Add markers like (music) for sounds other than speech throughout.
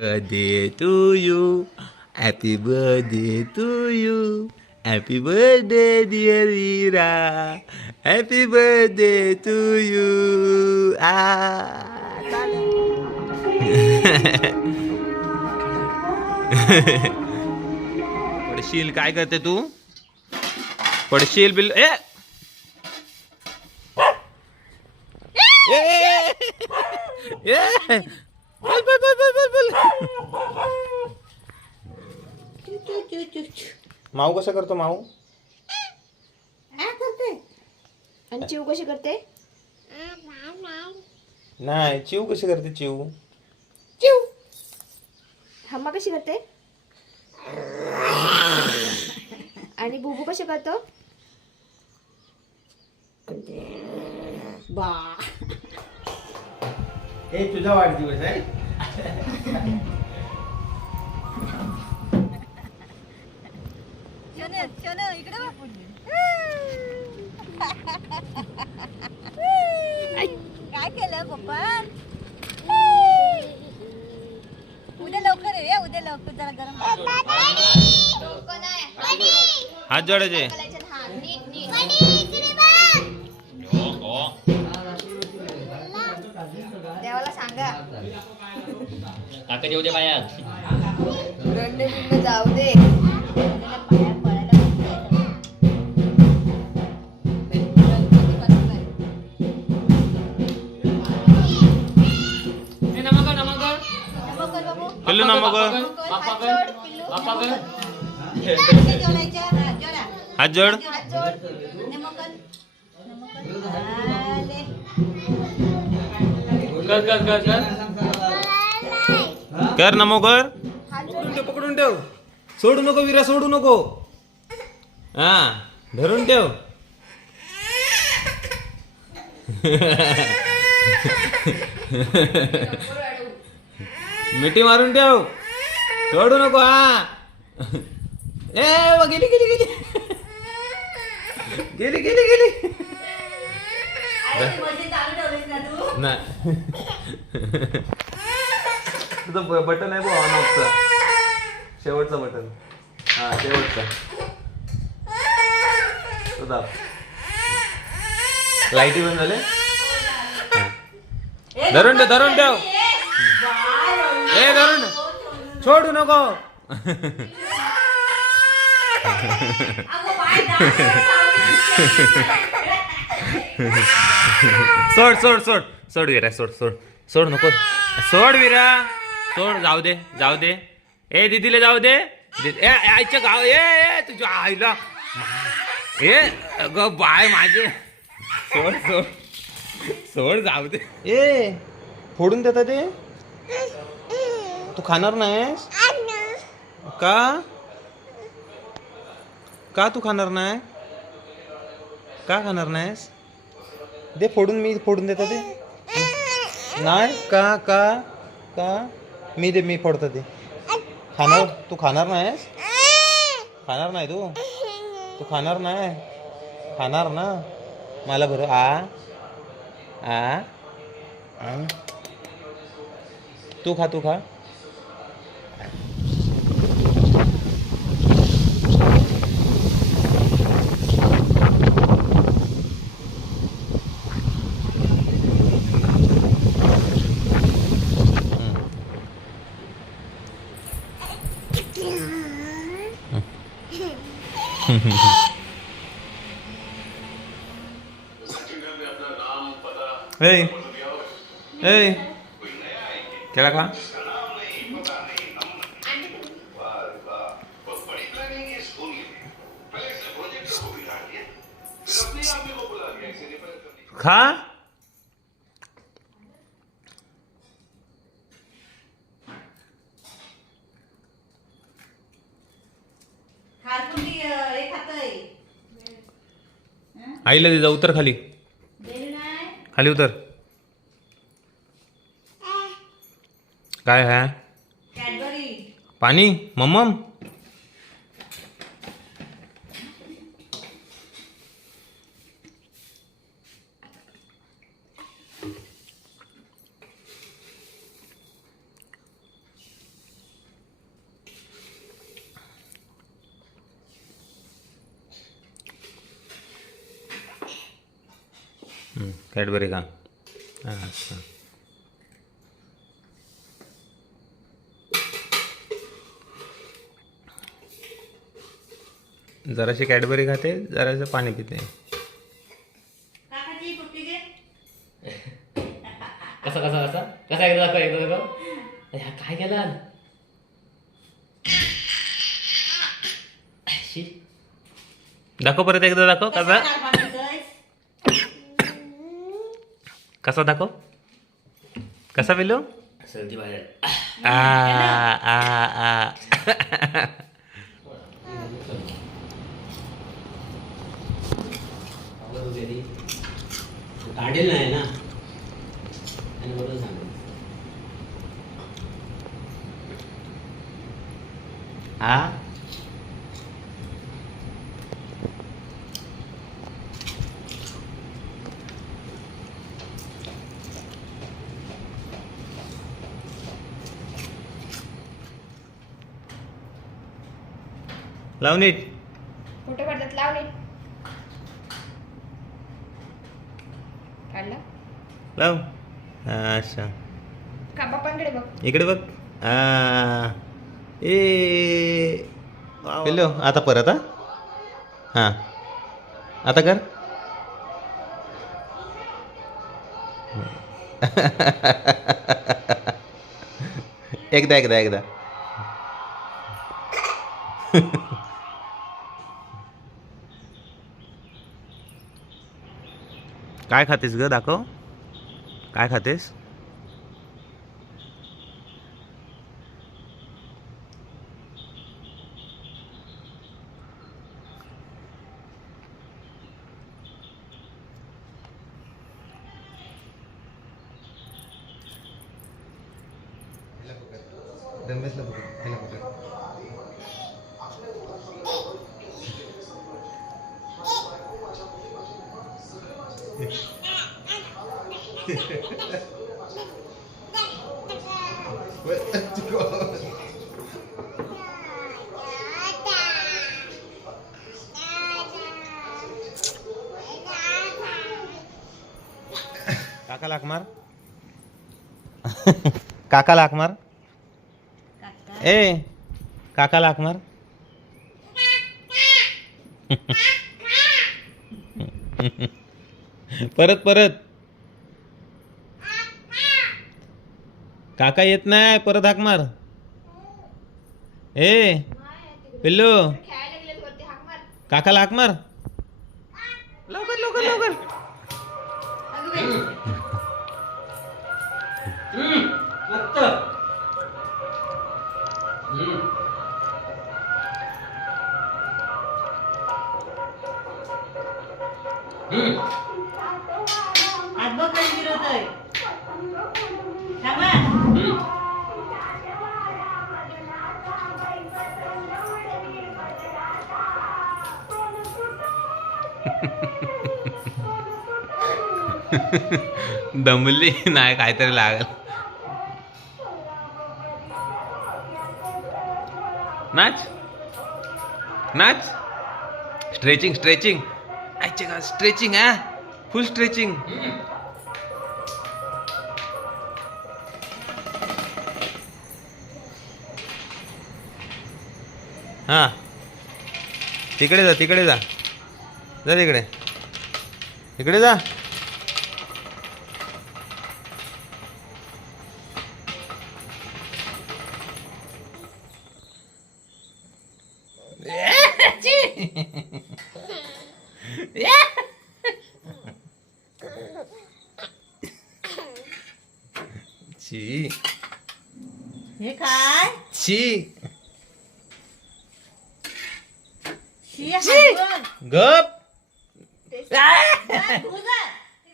birthday to you. Happy birthday to you. Happy birthday, dear Ira. Happy birthday to you. Ah. पडशील काय करते तू पडशील bill ए ए, माऊ कसं करतो माऊ? आणि चिव कशी करते? नाही चिव कशी करते चिव चिव हम्मा कशी करते? आणि बुबू कशी करतो? बा. हे तुझा वाढदिवस आहे? काय केलं पप्पा उद्या लवकर ये उद्या लवकर जरा गरम हात जोडायचे काका येऊ दे. बाया रंडे बिंड जाऊ दे पिल्लू ना मग हात जोड कर कर कर कर. कर नमो कर हात जोड पकडून ठेव. सोडू नको विरा सोडू नको. हा. धरून ठेव. मिठी मारून ठेव. सोडू नको हा. ए वा, गेली गेली गेली. गेली गेली गेली. नाही. तुझं बटन आहे बघ ऑन ऑफचं शेवटचं बटन हा शेवटचा. तो दाब. लाईटी बंद झाले? हा. धरून ठेव धरून ठेव. ए धरून. सोडू नको. सोड सोड सोड. सोड विरा सोड सोड. सोड नको. सोड विरा. सोड जाऊ दे जाऊ दे. ए दीदीला जाऊ दे. ए आईच्या गाव ए तुझ्या आईला. ए ग बाय माझे. सोड सोड. सोड जाऊ दे. ए फोडून देता ते? तू खाणार नाहीस? का? का तू खाणार नाही? का खाणार नाहीस? दे फोडून मी फोडून देता ते. नाही? का का का? मी दे मी फोडतो ते. खाणार? तू खाणार नाहीस? खाणार नाही तू? तू खाणार नाही? खाणार ना? मला बरं आ? आ? आ. तू खा तू खा. ए ए केला का खा आईला दे जा उतर खाली. खाली उतर. काय आहे पाणी? मम्मम? कॅडबरी का? अच्छा. जराशी कॅडबरी खाते जरासं पाणी पिते. कसा कसा कसा? कसा एकदा दाखव एकदा दाखव. ह्या काय केलं? दाखव परत एकदा दाखव कसा? कसा दाखव? कसा पिलो सर्दी बाहेर आ आ आ. काढेल नाही ना. आणि बरोबर सांग आ? लाव नीट कुठे पडतात लाव नीट. काढला? लाव. अच्छा. का बघ. इकडे बघ. आ. ए. पिल्लो आता परत हा? हां. आता कर. (laughs) एकदा एकदा एकदा. काय खातेस ग? दाखव. काय खातेस? काका लाक मार (laughs) काका लाक मार ए काका लाक मार (laughs) परत परत. काका येत नाही परत हाक मार ए पिल्लू. काकाला हाक मार लवकर लवकर लवकर. (laughs) हात बघ कशी फिरवतोय. थांबा. दमली नाही काहीतरी लागल. नाच स्ट्रेचिंग स्ट्रेचिंग आजचे का स्ट्रेचिंग हा फुल स्ट्रेचिंग हां. तिकडे जा तिकडे जा. जा तिकडे. इकडे जा. गप.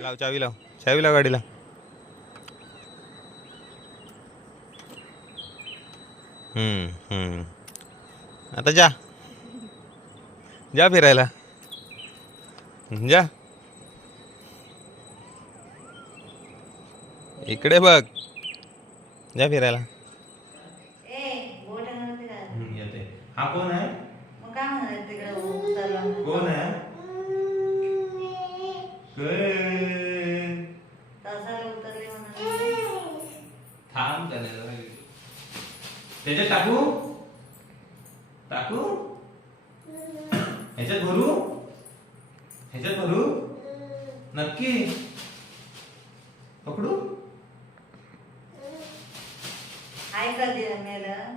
लाव चावी लाव. चावी लाव गाडीला. हम्म हम्म. आता जा. जा फिरायला. जा. इकडे बघ. जा फिरायला? हा कोण आहे? थांब त्याच्यात टाकू. टाकू. ह्याच्यात भरू. ह्याच्यात भरू. नक्की. पकडू. ऐका मेला.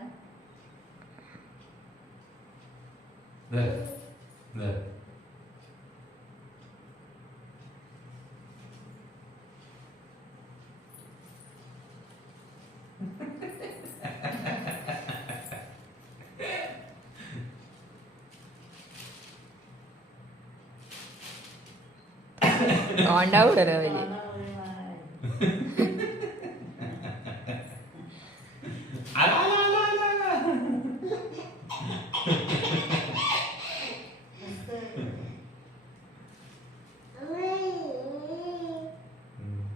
रम्याला धर धर अंडा उडवली आला आला आला आला आला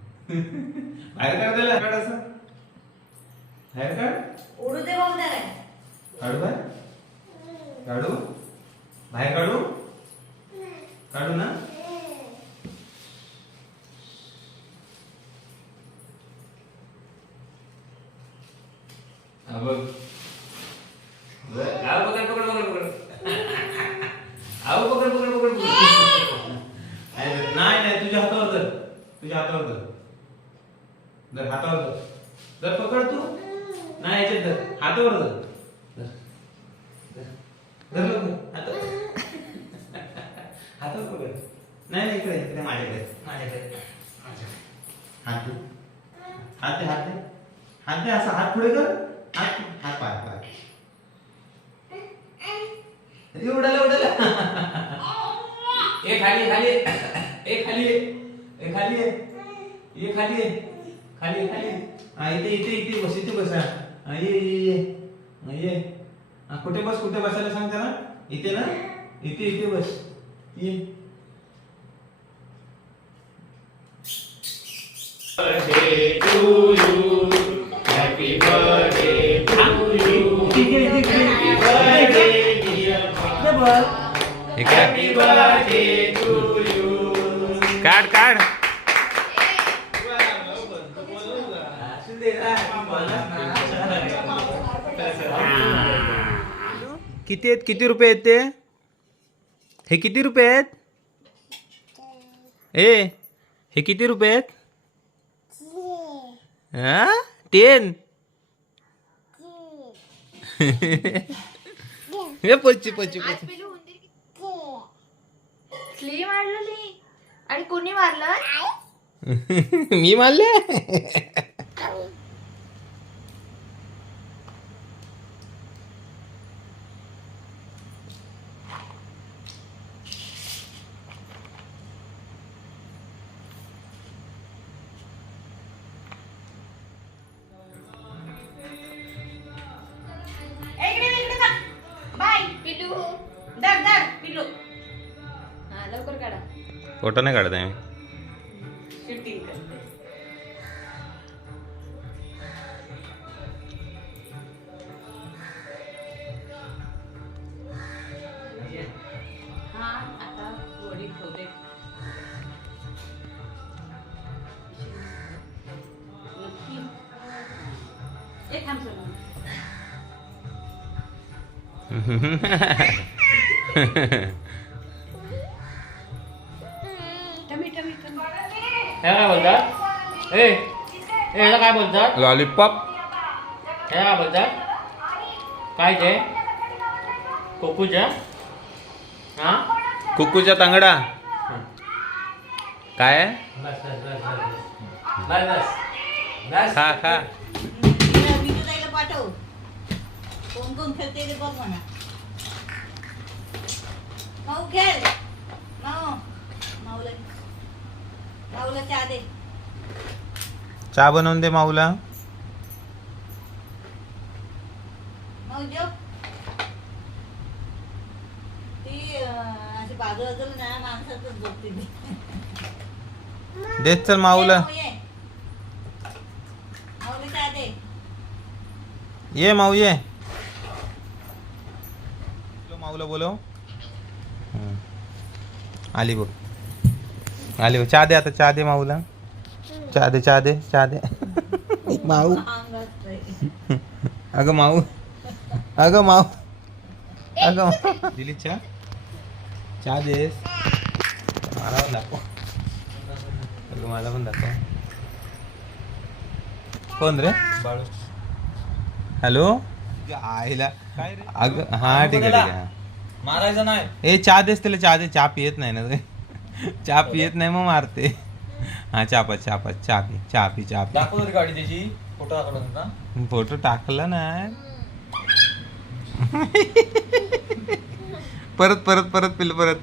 बाहेर काढ त्याला काढ असं बाहेर काढ उडू दे मग त्याला काढू बाहेर काढू बाहेर काढू काढू ना हा बघ बघ. आव पकड पकड पकड पकड आव पकड पकड पकड पकड नाही नाही तुझ्या हातावर धर. तुझ्या हातावर धर. धर हातावर धर. धर पकड तू. नाही याच्यात धर. हातावर धर. धर. हातावर. हातावर पकड. नाही नाही इकडे इकडे माझ्याकडे. माझ्याकडे. हात हात दे हात दे. हात दे असा हात पुढे कर. हात हात पाय पाय. उडाला उडाला (laughs) ए खाली खाली. ए खाली. ए खाली ये. ये खाली ये. खाली ये, खाली ये. हा इथे इथे इथे बस इथे बस. हा. हा, ये ये ये. हा, ये. हा, कुठे बस कुठे बसायला सांग त्याला इथे ना? इथे इथे बस. ये. Birthday to you. Happy किती आहेत? किती रुपये आहेत ते? हे किती रुपये आहेत? ए हे किती रुपये आहेत? हा? टेन (laughs) हे पच्ची पच्ची पच्ची. मारलेली? आणि कोणी मारलं? (laughs) मी मारले? फोटो नाही काढत आहे मी काय बोलतात? ए ह्याला काय बोलतात? लॉलीपॉप. ह्याला काय बोलतात? काय ते? कोकूच्या? हा? कुकूचा तांगडा. काय? खा खा ताईला पाठव कोण कोण खेळते ते बघ म्हणा माऊ खेळ. माऊ माऊला. माऊला चहा दे चहा बनवून दे माऊला. माऊ जेव ती अं, अशी ना माणसातच झोपते ती. देत चल माऊला. ये, माऊ, ये. माऊला चहा दे ये माऊ ये. माऊला बोलव हम्म. आली बघ. आली बघ चहा दे आता चहा दे माऊला. चहा दे चहा दे चहा दे. (laughs) माऊ. अगं माऊ. अगं माव अगं. दिली चहा? चहा देस. मला पण दाखव. अगं मला पण दाखव. कोण रे? बाळू हॅलो आईला. अगं हा ठीक आहे ठीक आहे मारायचं नाही. ए चहा देस त्याला चहा दे. चहा पियत नाही ना ते चहा पियत नाही मग मारते. हा चहा पा चहा पा चहा पी चहा पी चहा गाडी त्याची. फोटो दाखवला फोटो टाकला ना. परत परत परत पिल परत.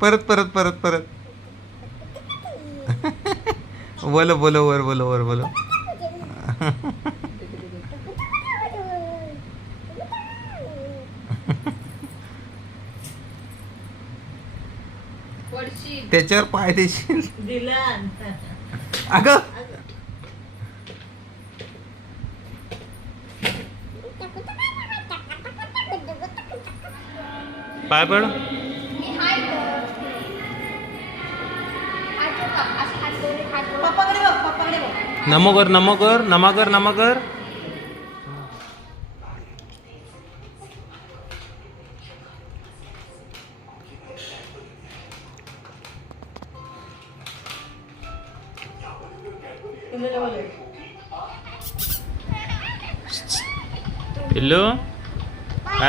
परत परत परत परत. बोलो बोलो वर बोलो वर बोलो. त्याच्यावर पाय देशील? दिला. अगं. पाय पड. नमो कर नमो कर नमा कर नमा कर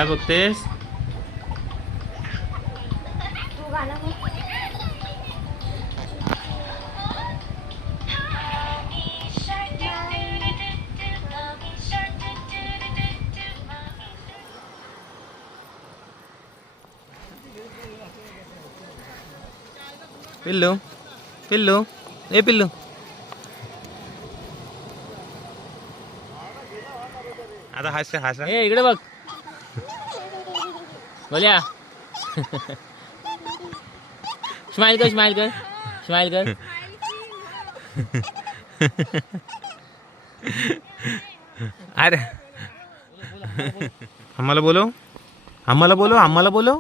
काय बघतेस. पिल्लू पिल्लू ए पिल्लू. आता हास हास ए इकडे बघ. बोल्या। स्माइल कर स्माइल कर स्माइल कर। अरे। आम्हाला बोलो आम्हाला बोलो आम्हाला बोलो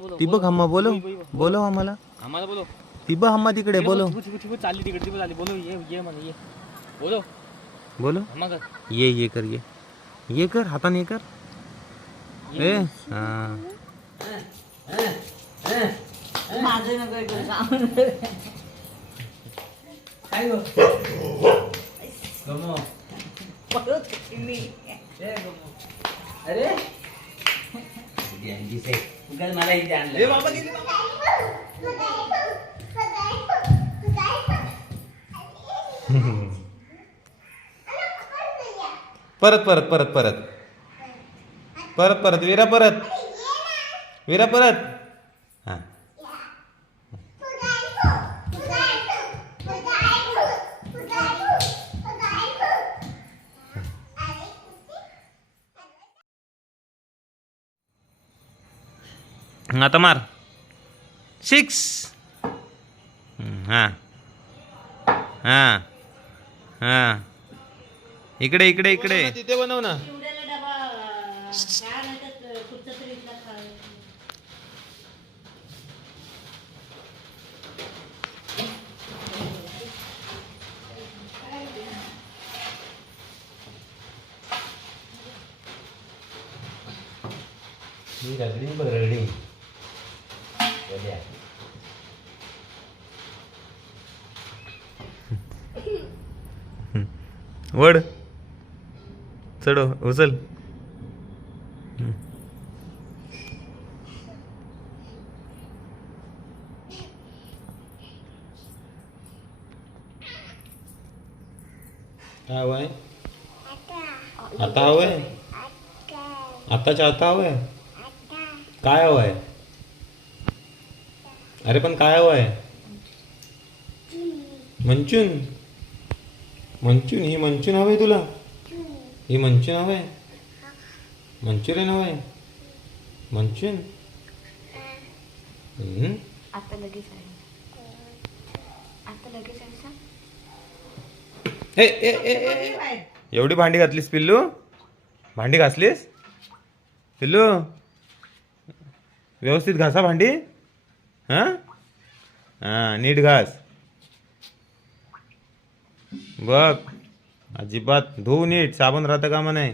बोलो ती बघ हम्मा बोलो बोलो आम्हाला। आम्हाला बोलो ती बघ हम्मा तिकडे बोलो चालली तिकडे तिकडे चालली बोलो ये ये म्हणे ये बोलो बोलो कर ये ये कर ये। ये कर हाताने ये कर। ए हा। माझं नको ऐकू, काम पळत होते मी. मला इथे आणलं. परत परत परत परत. परत परत विरा परत. विरा परत. हा. आता मार. सिक्स हां. हां. हां. इकडे इकडे इकडे. तिथे बनव ना चिवड्याला डबा काय नाही त्यात कुठचा तरी इथला खा ही रगडी बरगडी वड चढ उचल काय हवंय? आता हवंय? आताच्या आता हवंय? काय हवंय अरे पण काय हवंय मंचून. मंचून ही मंचून हवंय तुला? ही मंचून हवंय? मंचुरियन हवंय? मंचून? हम्म. आता लगेच आहे. आता लगेच आहे ए, ए, ए. एवढी भांडी घातलीस पिल्लू? भांडी घासलीस? पिल्लू? व्यवस्थित घासा भांडी. हां? नीट घास. बघ अजिबात धुवू नीट साबण राहतं का म्हणे?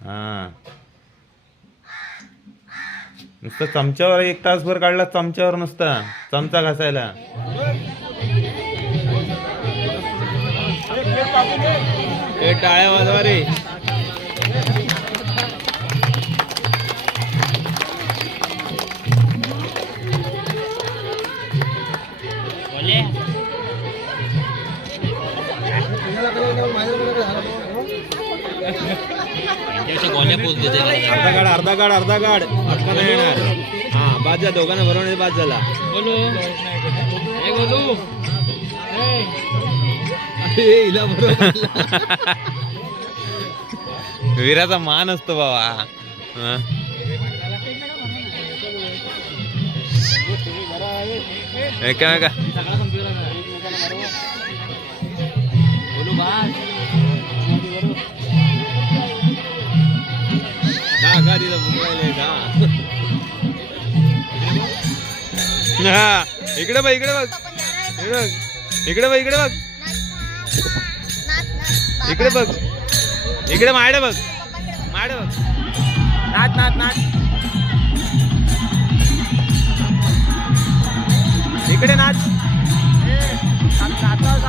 हां. नुसतं चमच्यावर एक तासभर काढला चमच्यावर नुसता चमचा घासायला. टाळ्या वाजवा रे. गाड अर्धा गाड अर्धा गाड. अटका नाही येणार. हा बाद झाला दोघांना बरोबर बाद झाला. बोलू. बोलू. हिला विराचा मान असतो बाबा. हा. हा इकडे बघ इकडे बघ. इकडे बघ इकडे बघ इकडे बघ. इकडे बघ. इकडे मायडे बघ. मायडे बघ. नाच नाच नाच. इकडे नाच. नाच नाच